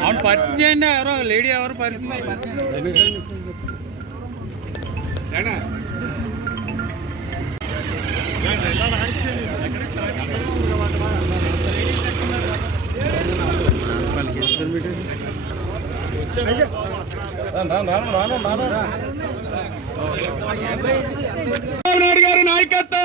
అవును పరిస్థితి చేయండి ఎవరో లేడీ ఎవరు పరిస్థితి నాయుడు గారి నాయకత్వం.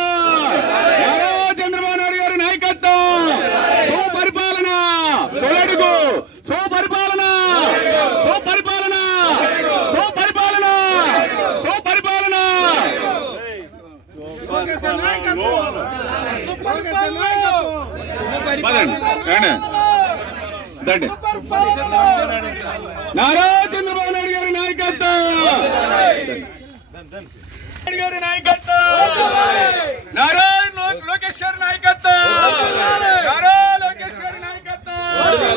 నారా చంద్రబాబు నాయుడు గారి నాయకత్వం. గారి నాయకత్వం లోకేష్ గారి నాయకత్వం నారా లోకేష్ గారి నాయకత్వం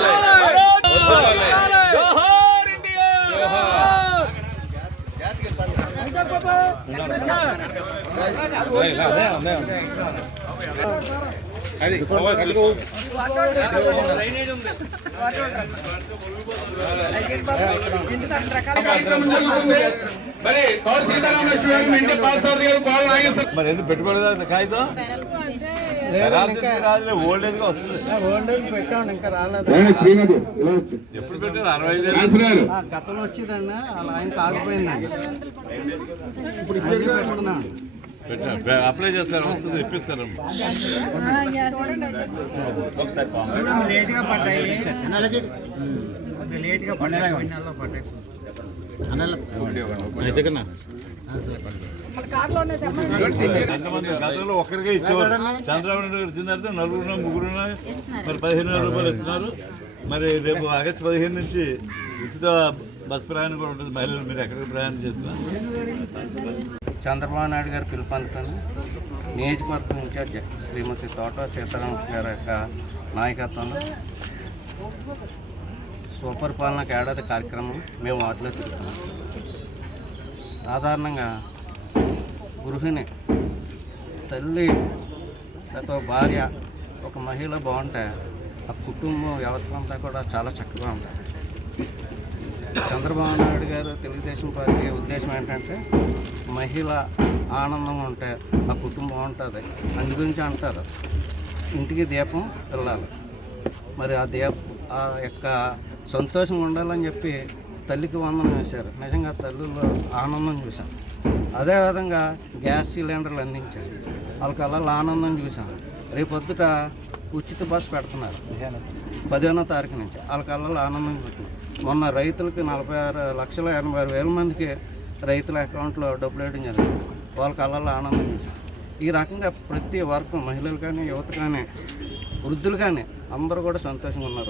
నారా- జోహార్ ఇండియా మరి కౌరు గారు పాస్ అవుతుంది నాగేశ్వర మరి ఎందుకు పెట్టుకోలేదు కాగితం? పెట్టాను ఇంకా రాలేదు. ఎప్పుడు పెట్టారు? గతంలో వచ్చిందండి అలా ఆయన కాకపోయిందండి ఇప్పుడు ఇచ్చేది పెట్టుకున్నాను పెట్టారు. అప్లై చేస్తారు వస్తుంది ఇప్పిస్తారు. లేట్గా పడ్డాయి. లేట్గా పడ్డాయి. ఎంతమంది గతంలో ఒక్కరికే ఇచ్చేవారు చంద్రబాబు నాయుడు గారు ఇచ్చిన తర్వాత నలుగురు ముగ్గురున మరి పదిహేను వేల రూపాయలు ఇస్తున్నారు. మరి రేపు ఆగస్టు పదిహేను నుంచి ఉచిత బస్ ప్రయాణం కూడా ఉంటుంది. మహిళలు మీరు ఎక్కడికి ప్రయాణం చేస్తున్నారు? చంద్రబాబు నాయుడు గారు పిలుపు అందుకొని నియోజకవర్గం ఇన్ఛార్జ్ శ్రీమతి తోట సీతారాం గారి యొక్క నాయకత్వంలో స్వపరిపాలనకు ఏడాది కార్యక్రమం మేము వాటిలో తిరుగుతున్నాం. సాధారణంగా గృహిణి తల్లి లేకపోతే భార్య ఒక మహిళ బాగుంటే ఆ కుటుంబం వ్యవస్థ అంతా కూడా చాలా చక్కగా ఉంటుంది చంద్రబాబు నాయుడు గారు తెలుగుదేశం పార్టీ ఉద్దేశం ఏంటంటే మహిళ ఆనందంగా ఉంటే ఆ కుటుంబం ఉంటుంది అందు గురించి అంటారు. ఇంటికి దీపం వెళ్ళాలి మరి ఆ దీప ఆ యొక్క సంతోషం ఉండాలని చెప్పి తల్లికి వందనం వేశారు నిజంగా తల్లుల్లో ఆనందం చూశాం. అదేవిధంగా గ్యాస్ సిలిండర్లు అందించారు. వాళ్ళకి అలా ఆనందం చూసాం రేపొద్దుట ఉచిత బస్సు పెడుతున్నారు. పదిహేనో తారీఖు నుంచి వాళ్ళ కళ్ళలో ఆనందం చూసాం మొన్న రైతులకి నలభై ఆరు లక్షల ఎనభై ఆరు వేల మందికి రైతుల అకౌంట్లో డబ్బులు వేయడం జరిగింది. వాళ్ళ ఆనందం చూసాం ఈ రకంగా ప్రతి వర్గం మహిళలు కానీ యువత కానీ వృద్ధులు కానీ అందరూ కూడా సంతోషంగా ఉన్నారు.